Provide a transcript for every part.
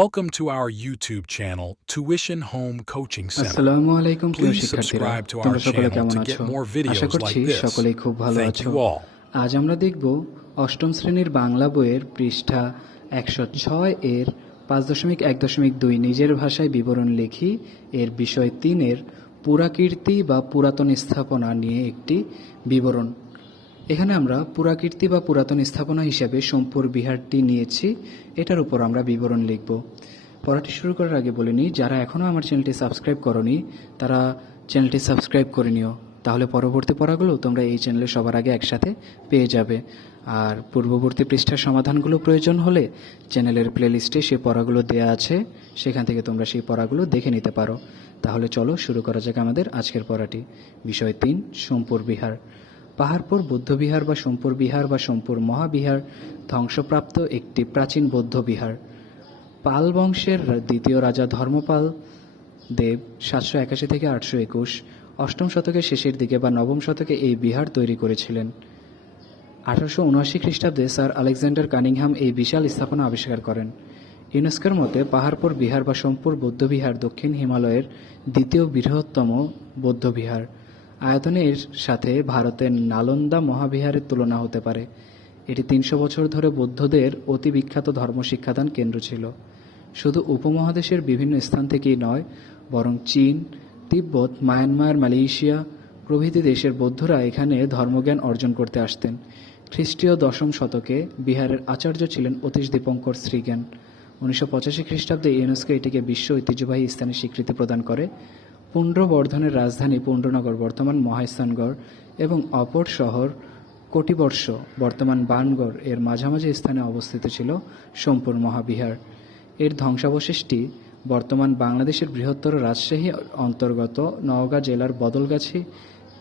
Welcome to our YouTube channel, Tuition Home Coaching Center. আসসালামু আলাইকুম প্রিয় Please শিক্ষার্থীরা, subscribe to our তোমরা সকলে channel কেমন to আছো? get more আশা videos করছি like this. সকলেই খুব ভালো Thank আছো। you all. আজ আমরা দেখব অষ্টম শ্রেণীর বাংলা বইয়ের পৃষ্ঠা 106 এর 5.1.2 নিজের ভাষায় বিবরণ লিখি এর বিষয় 3 এর পুরাকীর্তি বা পুরাতন স্থাপনা নিয়ে একটি বিবরণ। এখানে আমরা পুরাকীর্তি বা পুরাতন স্থাপনা হিসেবে সোমপুর বিহারটি নিয়েছি, এটার উপর আমরা বিবরণ লিখব। পড়াটি শুরু করার আগে বলে নিই, যারা এখনও আমার চ্যানেলটি সাবস্ক্রাইব করনি তারা চ্যানেলটি সাবস্ক্রাইব করে নিও, তাহলে পরবর্তী পড়াগুলো তোমরা এই চ্যানেলে সবার আগে একসাথে পেয়ে যাবে। আর পূর্ববর্তী পৃষ্ঠার সমাধানগুলো প্রয়োজন হলে চ্যানেলের প্লেলিস্টে সেই পড়াগুলো দেওয়া আছে, সেখান থেকে তোমরা সেই পড়াগুলো দেখে নিতে পারো। তাহলে চলো শুরু করা যাক আমাদের আজকের পড়াটি। বিষয় 3, সোমপুর বিহার। পাহাড়পুর বৌদ্ধবিহার বা সোমপুর বিহার বা সোমপুর মহাবিহার ধ্বংসপ্রাপ্ত একটি প্রাচীন বৌদ্ধ বিহার। পাল বংশের দ্বিতীয় রাজা ধর্মপাল দেব 781 থেকে 821 অষ্টম শতকের শেষের দিকে বা নবম শতকে এই বিহার তৈরি করেছিলেন। 1879 খ্রিস্টাব্দে স্যার আলেকজান্ডার কানিংহাম এই বিশাল স্থাপনা আবিষ্কার করেন। ইউনেস্কোর মতে পাহাড়পুর বিহার বা সোমপুর বৌদ্ধবিহার দক্ষিণ হিমালয়ের দ্বিতীয় বৃহত্তম বৌদ্ধবিহার। আয়তনে এর সাথে ভারতের নালন্দা মহাবিহারের তুলনা হতে পারে। এটি 300 বছর ধরে বৌদ্ধদের অতি বিখ্যাত ধর্মশিক্ষাদান কেন্দ্র ছিল। শুধু উপমহাদেশের বিভিন্ন স্থান থেকেই নয়, বরং চীন, তিব্বত, মায়ানমার, মালয়েশিয়া প্রভৃতি দেশের বৌদ্ধরা এখানে ধর্মজ্ঞান অর্জন করতে আসতেন। খ্রিস্টীয় 10ম শতকে বিহারের আচার্য ছিলেন অতীশ দীপঙ্কর শ্রীজ্ঞান। 1985 খ্রিস্টাব্দে ইউনেস্কো এটিকে বিশ্ব ঐতিহ্যবাহী স্থানে স্বীকৃতি প্রদান করে। পুণ্ড্রবর্ধনের রাজধানী পুণ্ড্রনগর বর্তমান মহাস্থানগড় এবং অপর শহর কটিবর্ষ বর্তমান বানগড় এর মাঝামাঝি স্থানে অবস্থিত ছিল সোমপুর মহাবিহার। এর ধ্বংসাবশেষটি বর্তমান বাংলাদেশের বৃহত্তর রাজশাহী অন্তর্গত নওগাঁ জেলার বদলগাছি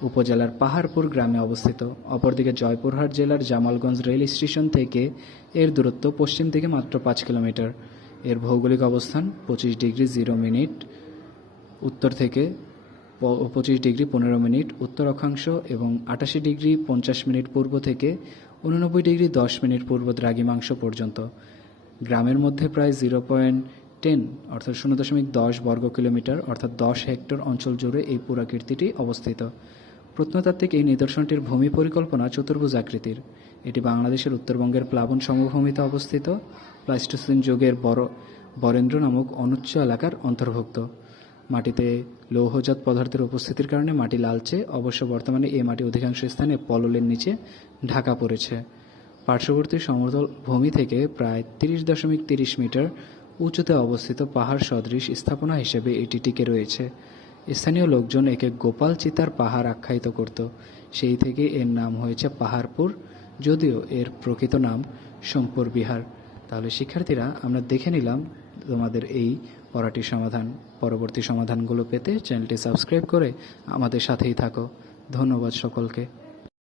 উপজেলার পাহাড়পুর গ্রামে অবস্থিত। অপরদিকে জয়পুরহাট জেলার জামালগঞ্জ রেল স্টেশন থেকে এর দূরত্ব পশ্চিম দিকে মাত্র 5 কিলোমিটার। এর ভৌগোলিক অবস্থান 25 ডিগ্রি 0 মিনিট উত্তর থেকে 25 ডিগ্রি 15 মিনিট উত্তর অক্ষাংশ এবং 88 ডিগ্রি 50 মিনিট পূর্ব থেকে 89 ডিগ্রি 10 মিনিট পূর্ব দ্রাঘিমাংশ পর্যন্ত। গ্রামের মধ্যে প্রায় 0.10 অর্থাৎ 0.10 বর্গ কিলোমিটার অর্থাৎ 10 হেক্টর অঞ্চল জুড়ে এই পুরাকীর্তিটি অবস্থিত। প্রত্নতাত্ত্বিক এই নিদর্শনটির ভূমি পরিকল্পনা চতুর্ভুজ আকৃতির। এটি বাংলাদেশের উত্তরবঙ্গের প্লাবন সমভূমিতে অবস্থিত প্লাইস্টোসিন যুগের বরেন্দ্র নামক অনুচ্চ এলাকার অন্তর্ভুক্ত। মাটিতে লৌহজাত পদার্থের উপস্থিতির কারণে মাটি লালচে, অবশ্য বর্তমানে এই মাটি অধিকাংশ স্থানে পললের নিচে ঢাকা পড়েছে। পার্শ্ববর্তী সমতল ভূমি থেকে প্রায় 30.30 মিটার উঁচুতে অবস্থিত পাহাড় সদৃশ স্থাপনা হিসেবে এটি টিকে রয়েছে। স্থানীয় লোকজন একে গোপাল চিতার পাহাড় আখ্যায়িত করত, সেই থেকে এর নাম হয়েছে পাহাড়পুর, যদিও এর প্রকৃত নাম সোমপুর বিহার। তাহলে শিক্ষার্থীরা, আমরা দেখে নিলাম তোমাদের এই পড়াটির সমাধান। পরবর্তী সমাধানগুলো পেতে চ্যানেলটি সাবস্ক্রাইব করে আমাদের সাথেই থাকো। ধন্যবাদ সকলকে।